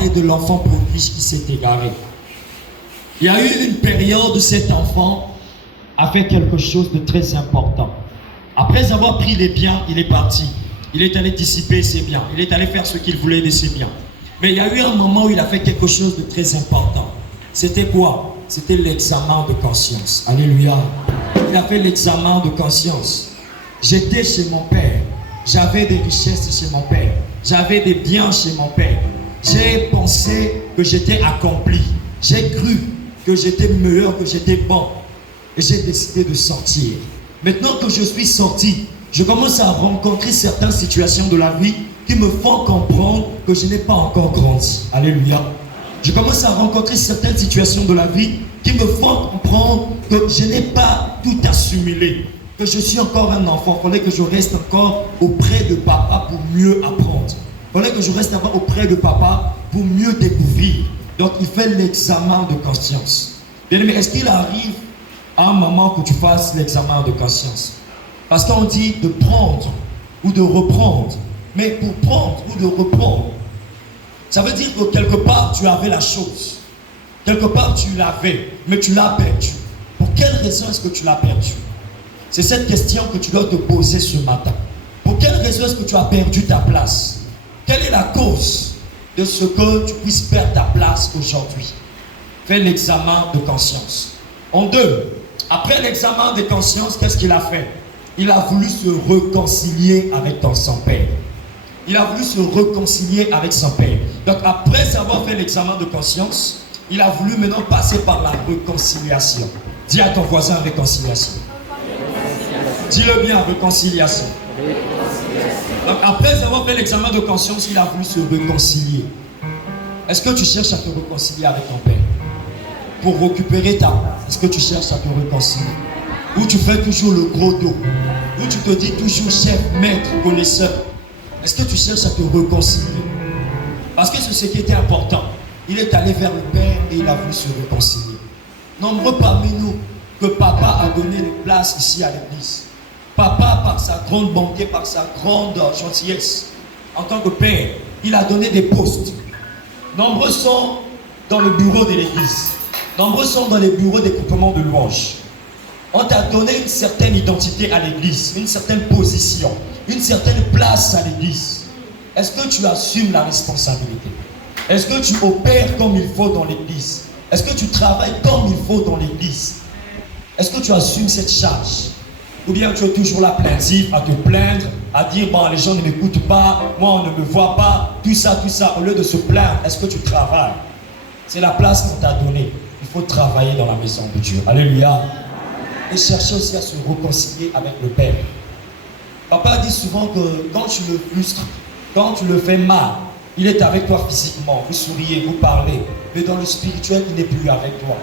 parler de l'enfant prodige qui s'est égaré. Il y a eu une période où cet enfant a fait quelque chose de très important. Après avoir pris les biens, il est parti. Il est allé dissiper ses biens. Il est allé faire ce qu'il voulait de ses biens. Mais il y a eu un moment où il a fait quelque chose de très important. C'était quoi? C'était l'examen de conscience. Alléluia. Il a fait l'examen de conscience. J'étais chez mon père. J'avais des richesses chez mon père. J'avais des biens chez mon père. J'ai pensé que j'étais accompli. J'ai cru que j'étais meilleur, que j'étais bon. Et j'ai décidé de sortir. Maintenant que je suis sorti, je commence à rencontrer certaines situations de la vie qui me font comprendre que je n'ai pas encore grandi. Alléluia. Je commence à rencontrer certaines situations de la vie qui me font comprendre que je n'ai pas tout assimilé, que je suis encore un enfant. Il fallait que je reste encore auprès de papa pour mieux apprendre. Il fallait que je reste encore auprès de papa pour mieux découvrir. Donc il fait l'examen de conscience. Bien aimé, est-ce qu'il arrive à un moment que tu fasses l'examen de conscience? Parce qu'on dit de prendre ou de reprendre. Mais pour prendre ou de reprendre, ça veut dire que quelque part tu avais la chose. Quelque part tu l'avais, mais tu l'as perdu. Pour quelle raison est-ce que tu l'as perdu? C'est cette question que tu dois te poser ce matin. Pour quelle raison est-ce que tu as perdu ta place? Quelle est la cause de ce que tu puisses perdre ta place aujourd'hui? Fais l'examen de conscience. En deux, après l'examen de conscience, qu'est-ce qu'il a fait? Il a voulu se réconcilier avec son père. Il a voulu se réconcilier avec son père. Donc après avoir fait l'examen de conscience, il a voulu maintenant passer par la réconciliation. Dis à ton voisin réconciliation. Dis-le bien, réconciliation. Donc après avoir fait l'examen de conscience, il a voulu se réconcilier. Est-ce que tu cherches à te réconcilier avec ton père? Pour récupérer ta place, est-ce que tu cherches à te réconcilier? Ou tu fais toujours le gros dos? Ou tu te dis toujours chef, maître, connaisseur? Est-ce que tu cherches à te réconcilier? Parce que c'est ce qui était important. Il est allé vers le Père et il a voulu se réconcilier. Nombreux parmi nous que papa a donné une place ici à l'église. Papa, par sa grande bonté, par sa grande gentillesse, en tant que père, il a donné des postes. Nombreux sont dans le bureau de l'église. Nombreux sont dans les bureaux d'écoutement de louanges. On t'a donné une certaine identité à l'église, une certaine position, une certaine place à l'église. Est-ce que tu assumes la responsabilité? Est-ce que tu opères comme il faut dans l'église? Est-ce que tu travailles comme il faut dans l'église? Est-ce que tu assumes cette charge? Ou bien tu es toujours là plaintif, à te plaindre, à dire bon, les gens ne m'écoutent pas, moi on ne me voit pas, tout ça, au lieu de se plaindre, est-ce que tu travailles? C'est la place qu'on t'a donnée. Il faut travailler dans la maison de Dieu. Alléluia. Et chercher aussi à se réconcilier avec le Père. Papa dit souvent que quand tu le frustres, quand tu le fais mal, il est avec toi physiquement, vous souriez, vous parlez, mais dans le spirituel, il n'est plus avec toi.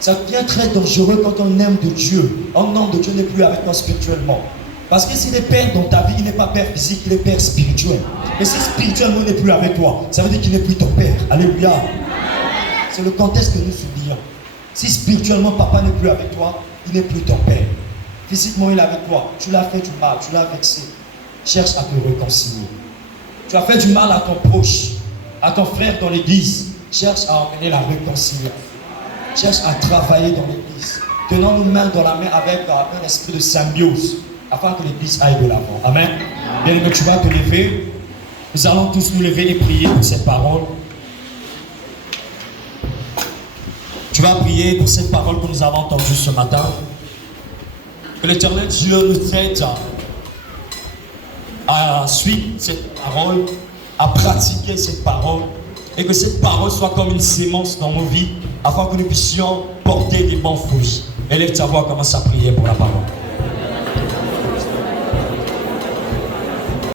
Ça devient très dangereux quand on aime de Dieu. Un homme de Dieu n'est plus avec toi spirituellement. Parce que s'il est père dans ta vie, il n'est pas père physique, il est père spirituel. Et si spirituellement il n'est plus avec toi, ça veut dire qu'il n'est plus ton père. Alléluia. C'est le contexte que nous oublions. Si spirituellement papa n'est plus avec toi, il n'est plus ton père. Physiquement il est avec toi. Tu l'as fait du mal, tu l'as vexé. Cherche à te réconcilier. Tu as fait du mal à ton proche, à ton frère dans l'église. Cherche à emmener la réconciliation. Cherche à travailler dans l'église. Tenons-nous main dans la main avec un esprit de symbiose, afin que l'église aille de l'avant. Amen. Bien aimé, tu vas te lever. Nous allons tous nous lever et prier pour cette parole. Tu vas prier pour cette parole que nous avons entendue ce matin. Que l'Éternel Dieu nous aide à suivre cette parole, à pratiquer cette parole, et que cette parole soit comme une sémence dans nos vies, afin que nous puissions porter des bons fruits. Élève ta voix, commence à prier pour la parole.